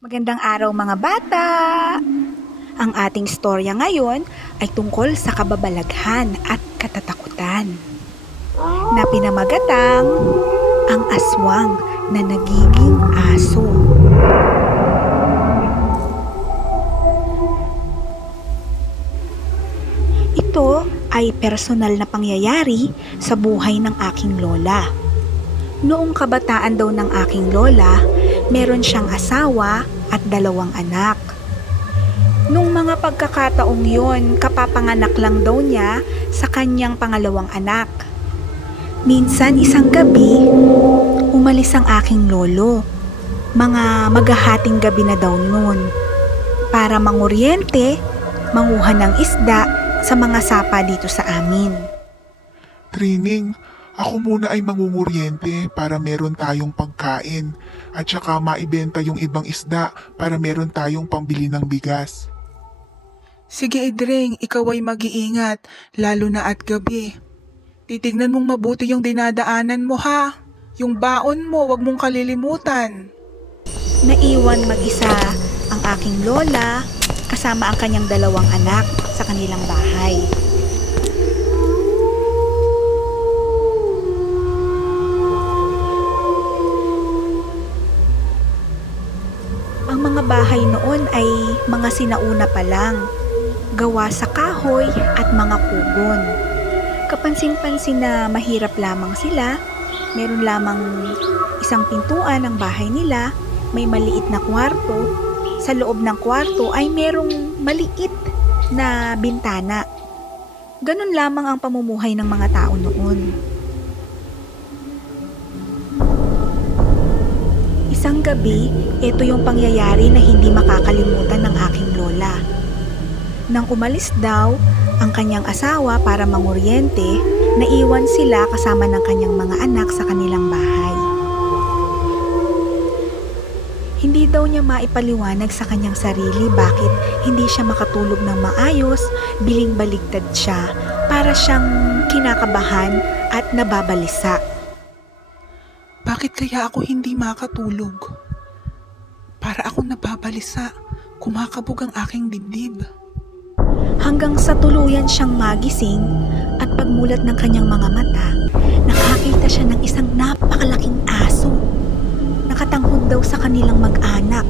Magandang araw mga bata! Ang ating storya ngayon ay tungkol sa kababalaghan at katatakutan na pinamagatang ang aswang na nagiging aso. Ito ay personal na pangyayari sa buhay ng aking lola. Noong kabataan daw ng aking lola, meron siyang asawa at 2 anak. Nung mga pagkakataong yon, kapapanganak lang daw niya sa kanyang 2 anak. Minsan isang gabi, umalis ang aking lolo. Mga maghahating gabi na daw noon para manguryente, manguha ng isda sa mga sapa dito sa amin. Trining, ako muna ay mangunguryente para meron tayong pagkain at saka maibenta yung ibang isda para meron tayong pambili ng bigas. Sige Idring, ikaw ay mag-iingat, lalo na at gabi. Titignan mong mabuti yung dinadaanan mo ha. Yung baon mo, wag mong kalilimutan. Naiwan mag-isa ang aking lola kasama ang kanyang 2 anak sa kanilang bahay. Ang mga bahay noon ay mga sinauna pa lang, gawa sa kahoy at mga kugon. Kapansin-pansin na mahirap lamang sila, meron lamang isang pintuan ang bahay nila, may maliit na kwarto. Sa loob ng kwarto ay merong maliit na bintana. Ganun lamang ang pamumuhay ng mga tao noon. Isang gabi, ito yung pangyayari na hindi makakalimutan ng aking lola. Nang umalis daw ang kanyang asawa para manguryente, naiwan sila kasama ng kanyang mga anak sa kanilang bahay. Hindi daw niya maipaliwanag sa kanyang sarili bakit hindi siya makatulog ng maayos, biling-baligtad siya, para siyang kinakabahan at nababalisa. Bakit kaya ako hindi makatulog? Para ako nababalisa, kumakabog ang aking dibdib. Hanggang sa tuluyan siyang magising at pagmulat ng kanyang mga mata, nakakita siya ng isang napakalaking aso. Nakatanghod daw sa kanilang mag-anak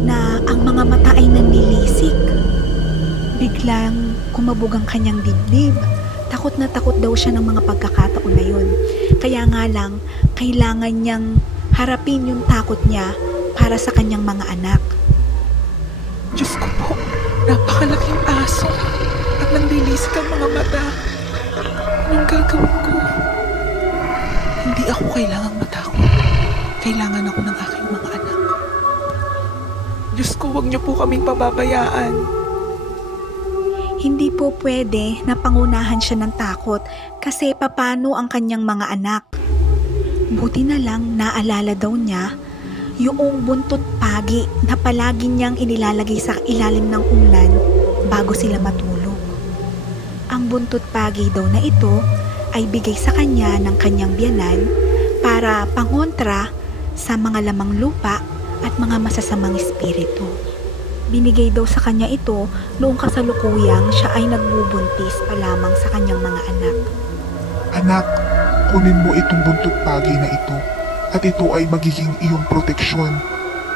na ang mga mata ay nanlilisik. Biglang kumabog ang kanyang dibdib. Takot na takot daw siya ng mga pagkakataon na yun. Kaya nga lang, kailangan niyang harapin yung takot niya para sa kanyang mga anak. Diyos ko po, napakalaking aso at nanlilisik ang mga mata. Anong gagawin ko? Hindi ako kailangang matakot. Kailangan ako ng aking mga anak. Diyos ko, huwag niyo po kaming pababayaan. Hindi po pwede na pangunahan siya ng takot kasi papano ang kanyang mga anak. Buti na lang naalala daw niya yung buntot pagi na palagi niyang inilalagay sa ilalim ng unan bago sila matulog. Ang buntot pagi daw na ito ay bigay sa kanya ng kanyang biyanan para pangontra sa mga lamang lupa at mga masasamang espiritu. Binigay daw sa kanya ito noong kasalukuyang siya ay nagbubuntis pa lamang sa kanyang mga anak. Anak, kunin mo itong buntot pagi na ito at ito ay magiging iyong proteksyon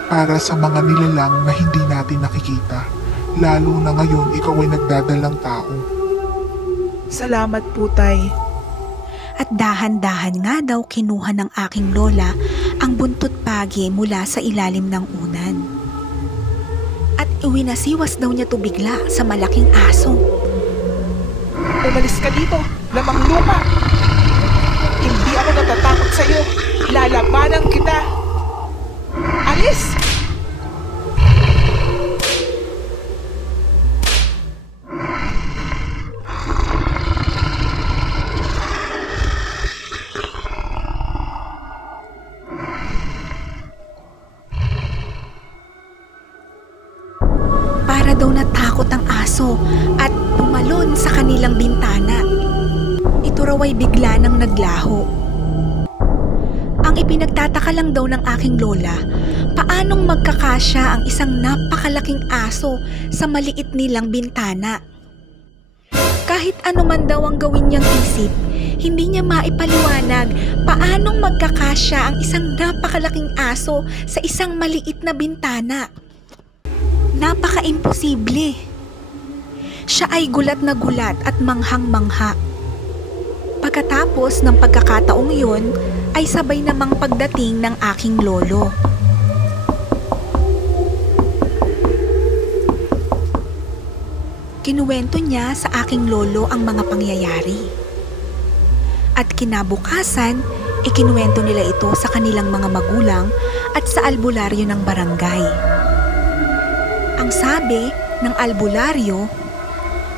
para sa mga nilalang na hindi natin nakikita. Lalo na ngayon ikaw ay nagdadalang tao. Salamat po, Tay. At dahan-dahan nga daw kinuha ng aking lola ang buntot pagi mula sa ilalim ng unan. At iwinasiwas daw niya to bigla sa malaking aso. Umalis ka dito, lamang lupa. Hindi ako natatakot sa iyo. Lalabanan kita. Alis! Para daw natakot ang aso at tumalon sa kanilang bintana. Ito raw ay bigla nang naglaho. Ang ipinagtataka lang daw ng aking lola, Paanong magkakasya ang isang napakalaking aso sa maliit nilang bintana? Kahit ano man daw ang gawin niyang isip, hindi niya maipaliwanag paanong magkakasya ang isang napakalaking aso sa isang maliit na bintana. Napaka-imposible. Siya ay gulat na gulat at manghang-mangha. Pagkatapos ng pagkakataong yun, ay sabay namang pagdating ng aking lolo. Kinuwento niya sa aking lolo ang mga pangyayari. At kinabukasan, ikinuwento nila ito sa kanilang mga magulang at sa albularyo ng barangay. Ang sabi ng albularyo,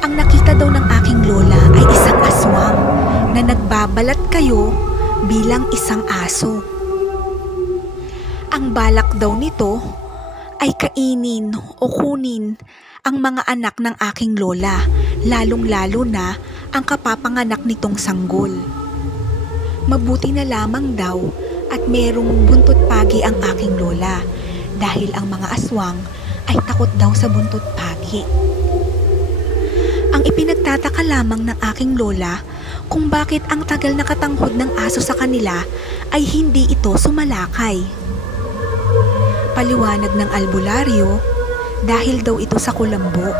ang nakita daw ng aking lola ay isang aswang na nagbabalat kayo bilang isang aso. Ang balak daw nito ay kainin o kunin ang mga anak ng aking lola, lalong-lalo na ang kapapanganak nitong sanggol. Mabuti na lamang daw at merong buntot pagi ang aking lola dahil ang mga aswang ay takot daw sa buntot pagi. Ang ipinagtataka lamang ng aking lola kung bakit ang tagal na katanghod ng aso sa kanila ay hindi ito sumalakay. Paliwanag ng albularyo, dahil daw ito sa kulambo.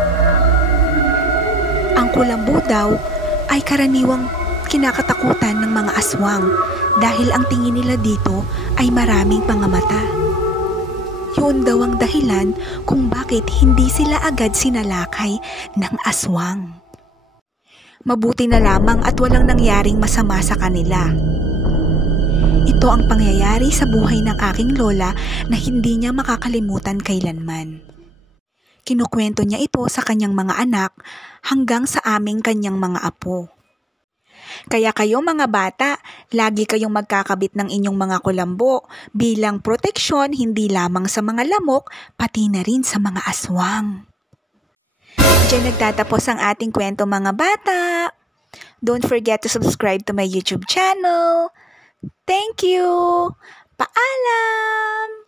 Ang kulambo daw ay karaniwang kinakatakutan ng mga aswang dahil ang tingin nila dito ay maraming mga mata. Yun daw ang dahilan kung bakit hindi sila agad sinalakay ng aswang. Mabuti na lamang at walang nangyaring masama sa kanila. Ito ang pangyayari sa buhay ng aking lola na hindi niya makakalimutan kailanman. Kinukwento niya ito sa kanyang mga anak hanggang sa aming kanyang mga apo. Kaya kayo mga bata, lagi kayong magkakabit ng inyong mga kulambo bilang proteksyon hindi lamang sa mga lamok, pati na rin sa mga aswang. Diyan nagtatapos ang ating kwento mga bata. Don't forget to subscribe to my YouTube channel. Thank you! Paalam!